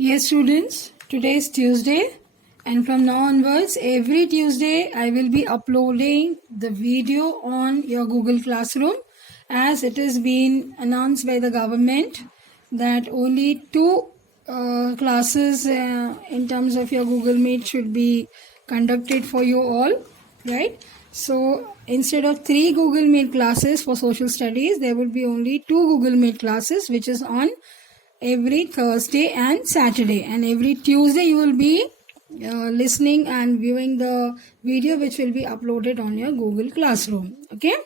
Yes, students, today is Tuesday, and from now onwards, every Tuesday, I will be uploading the video on your Google Classroom, as it has been announced by the government that only two classes in terms of your Google Meet should be conducted for you all, right? So instead of 3 Google Meet classes for social studies, there will be only 2 Google Meet classes, which is on every Thursday and Saturday, and every Tuesday you will be listening and viewing the video which will be uploaded on your Google Classroom. Okay,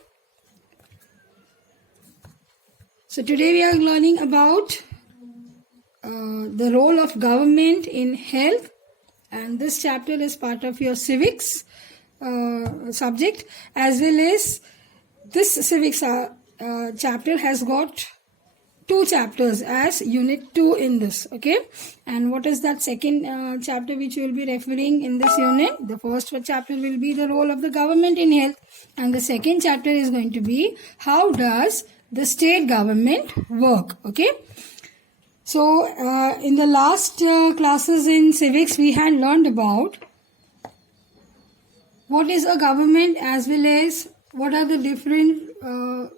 so today we are learning about the role of government in health, and this chapter is part of your civics subject, as well as this civics chapter has got 2 chapters as unit 2 in this. Okay, and what is that second chapter which you will be referring in this unit? The first chapter will be the role of the government in health, and the second chapter is going to be how does the state government work. Okay, so in the last classes in civics we had learned about what is a government, as well as what are the different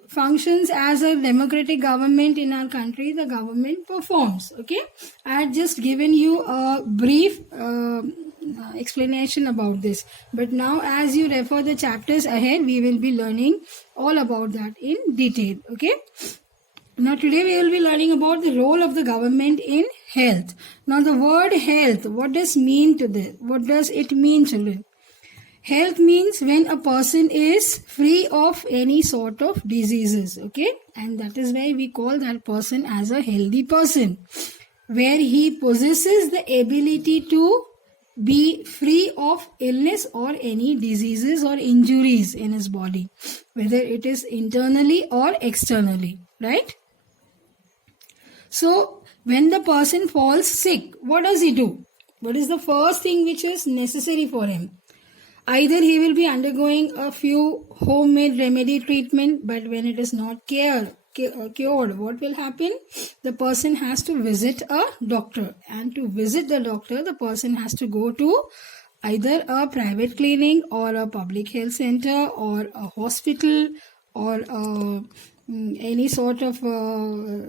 functions as a democratic government in our country the government performs. Okay, I had just given you a brief explanation about this, but now as you refer the chapters ahead, we will be learning all about that in detail. Okay, now today we will be learning about the role of the government in health. Now the word health, what does mean to this? What does it mean, children? Health means when a person is free of any sort of diseases, okay? And that is why we call that person as a healthy person, where he possesses the ability to be free of illness or any diseases or injuries in his body, whether it is internally or externally, right? So, when the person falls sick, what does he do? What is the first thing which is necessary for him? Either he will be undergoing a few homemade remedy treatment, but when it is not cured, what will happen? The person has to visit a doctor, and to visit the doctor, the person has to go to either a private clinic or a public health center or a hospital or any sort of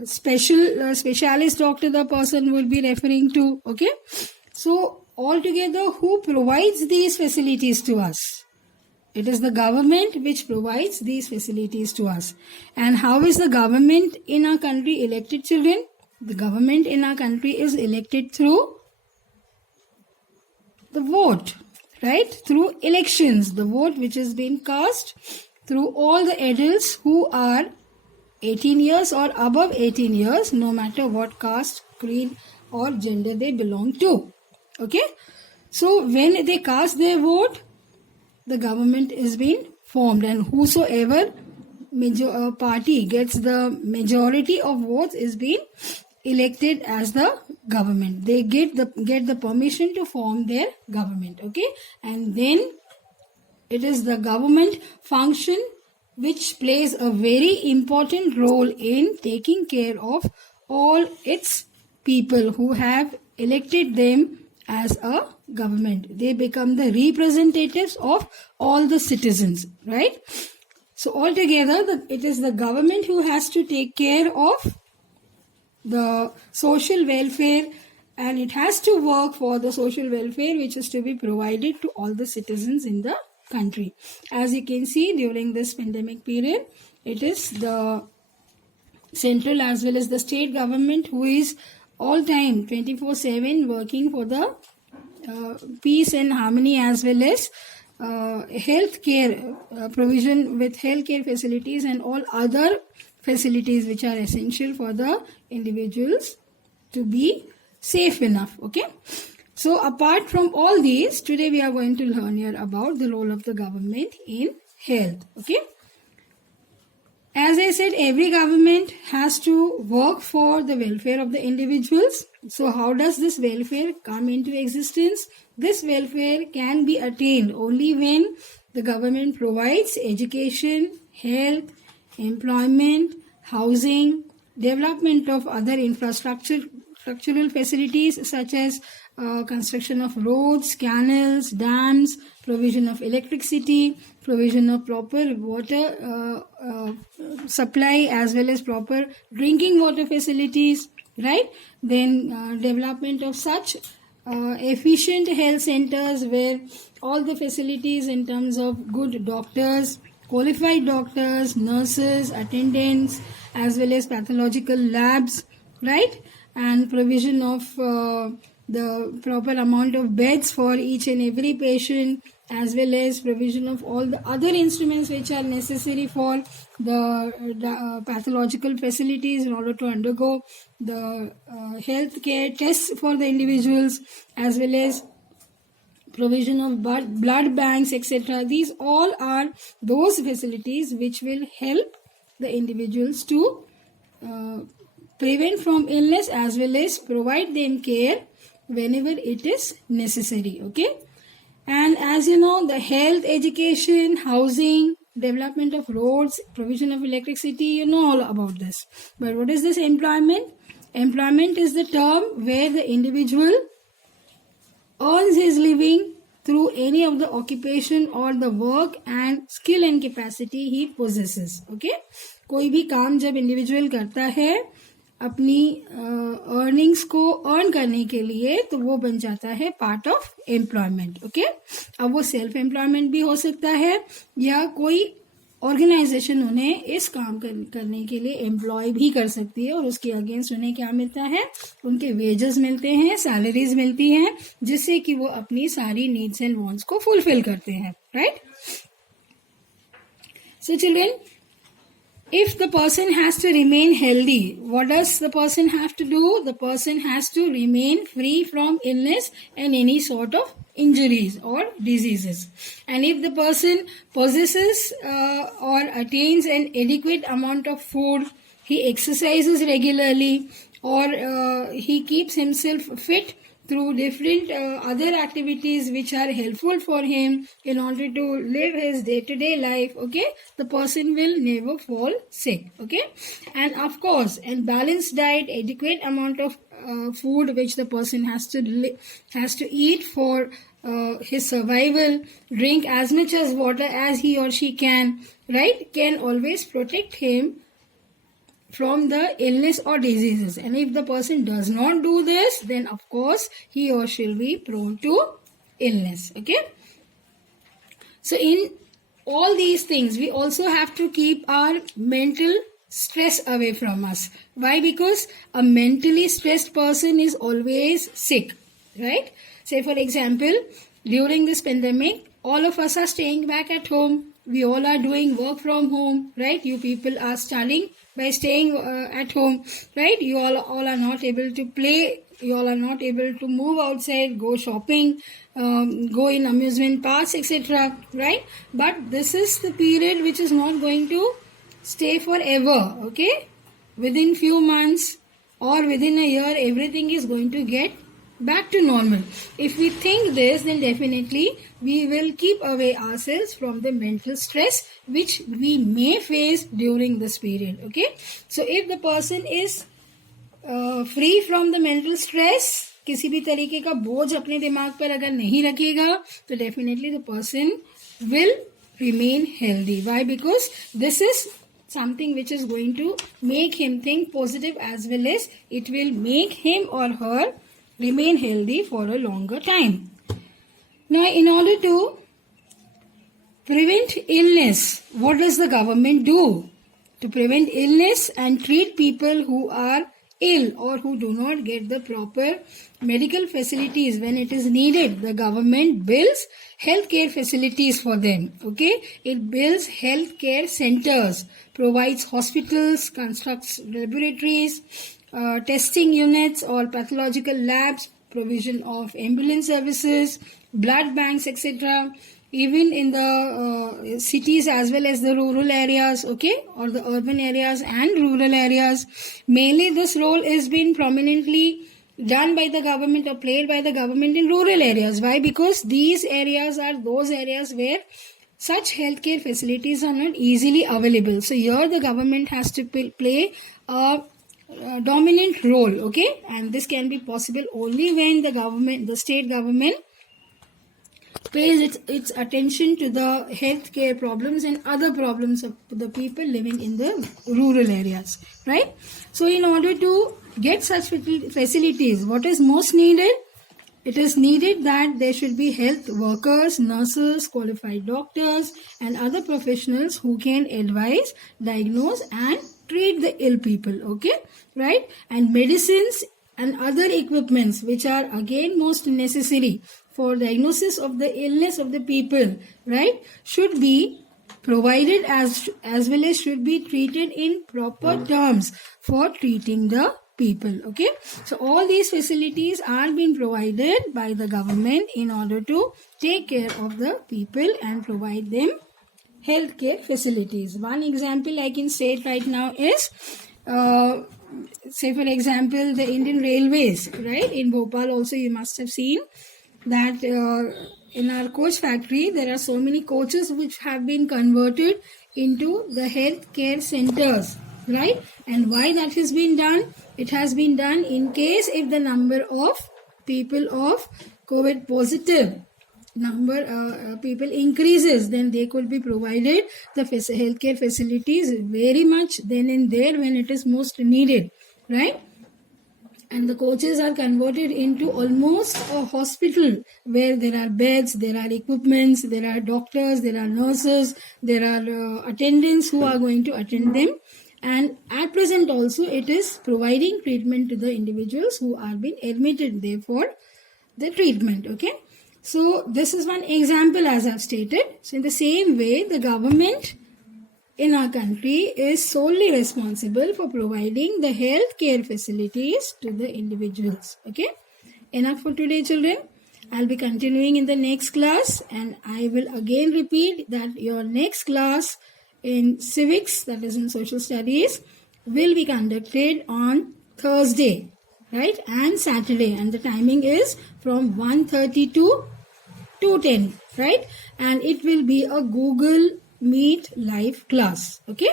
specialist doctor the person will be referring to. Okay, so altogether, who provides these facilities to us? It is the government which provides these facilities to us. And how is the government in our country elected, children? The government in our country is elected through the vote, right? Through elections, the vote which has been cast through all the adults who are 18 years or above 18 years, no matter what caste, creed or gender they belong to. Okay, so when they cast their vote, the government is being formed, and whosoever party gets the majority of votes is being elected as the government. They get the permission to form their government. Okay, and then it is the government function which plays a very important role in taking care of all its people who have elected them as a government. They become the representatives of all the citizens, right? So altogether, it is the government who has to take care of the social welfare, and it has to work for the social welfare which is to be provided to all the citizens in the country. As you can see, during this pandemic period, it is the central as well as the state government who is all time 24/7 working for the peace and harmony, as well as health care provision with health care facilities and all other facilities which are essential for the individuals to be safe enough. Okay, so apart from all these, today we are going to learn here about the role of the government in health. Okay, as I said, every government has to work for the welfare of the individuals. So how does this welfare come into existence? This welfare can be attained only when the government provides education, health, employment, housing, development of other infrastructure infrastructural facilities such as construction of roads, canals, dams, provision of electricity, provision of proper water supply as well as proper drinking water facilities, right? Then development of such efficient health centers where all the facilities in terms of good doctors, qualified doctors, nurses, attendants, as well as pathological labs, right? And provision of the proper amount of beds for each and every patient, as well as provision of all the other instruments which are necessary for the pathological facilities in order to undergo the health care tests for the individuals, as well as provision of blood banks, etc. These all are those facilities which will help the individuals to prevent from illness as well as provide them care whenever it is necessary. Okay. And as you know, the health, education, housing, development of roads, provision of electricity, you know all about this. But what is this employment? Employment is the term where the individual earns his living through any of the occupation or the work and skill and capacity he possesses. Okay? कोई भी काम जब individual करता है अपनी earnings को earn करने के लिए तो वो बन जाता है पार्ट ऑफ एम्प्लॉयमेंट. ओके, अब वो सेल्फ एम्प्लॉयमेंट भी हो सकता है या कोई ऑर्गेनाइजेशन उन्हें इस काम करने के लिए एम्प्लॉय भी कर सकती है और उसके अगेंस्ट उन्हें क्या मिलता है, उनके वेजेस मिलते हैं, सैलरीज मिलती हैं, जिससे कि वो अपनी सारी नीड्स एंड वांट्स को फुलफिल करते हैं. Right. So children, if the person has to remain healthy, what does the person have to do? The person has to remain free from illness and any sort of injuries or diseases. And if the person possesses or attains an adequate amount of food, he exercises regularly, or he keeps himself fit through different other activities which are helpful for him in order to live his day-to-day life, okay, the person will never fall sick. Okay. And of course, and balanced diet, adequate amount of food which the person has to eat for his survival, drink as much as water as he or she can, right, can always protect him from the illness or diseases. And if the person does not do this, then of course he or she will be prone to illness. Okay. So in all these things, we also have to keep our mental stress away from us. Why? Because a mentally stressed person is always sick. Right. Say for example, during this pandemic, all of us are staying back at home. We all are doing work from home, right? You people are studying by staying at home, right? You all are not able to play. You all are not able to move outside, go shopping, go in amusement parks, etc., right? But this is the period which is not going to stay forever, okay? Within few months or within a year, everything is going to get back to normal. If we think this, then definitely we will keep away ourselves from the mental stress which we may face during this period. Okay. So if the person is free from the mental stress, किसी भी तरीके का बोझ अपने दिमाग पर अगर नहीं रखेगा, तो definitely the person will remain healthy. Why? Because this is something which is going to make him think positive, as well as it will make him or her remain healthy for a longer time. Now, in order to prevent illness, what does the government do? To prevent illness and treat people who are ill or who do not get the proper medical facilities when it is needed, the government builds healthcare facilities for them. Okay, it builds healthcare centers, provides hospitals, constructs laboratories, testing units or pathological labs, provision of ambulance services, blood banks, etc. Even in the cities as well as the rural areas, okay, or the urban areas and rural areas. Mainly this role is being prominently done by the government or played by the government in rural areas. Why? Because these areas are those areas where such healthcare facilities are not easily available. So here the government has to play a dominant role, okay, and this can be possible only when the state government pays its attention to the healthcare problems and other problems of the people living in the rural areas, right? So in order to get such facilities, what is most needed? It is needed that there should be health workers, nurses, qualified doctors and other professionals who can advise, diagnose and treat the ill people, okay, right? And medicines and other equipments which are again most necessary for diagnosis of the illness of the people, right, should be provided as well as should be treated in proper terms for treating the people, okay. So all these facilities are being provided by the government in order to take care of the people and provide them healthcare facilities. One example I can state right now is say for example the Indian Railways, right? In Bhopal also you must have seen that in our coach factory there are so many coaches which have been converted into the healthcare centers, right? And why that has been done? It has been done in case if the number of people of COVID positive people increases, then they could be provided the healthcare facilities very much then and there when it is most needed, right? And the coaches are converted into almost a hospital where there are beds, there are equipments, there are doctors, there are nurses, there are attendants who are going to attend them. And at present also it is providing treatment to the individuals who are being admitted there for the treatment, okay. So this is one example as I've stated. So in the same way, the government in our country is solely responsible for providing the health care facilities to the individuals, okay. Enough for today, children. I'll be continuing in the next class, and I will again repeat that your next class in civics, that is in social studies, will be conducted on Thursday, right, and Saturday, and the timing is from 1:30 to 2:10, right, and it will be a Google Meet live class, okay.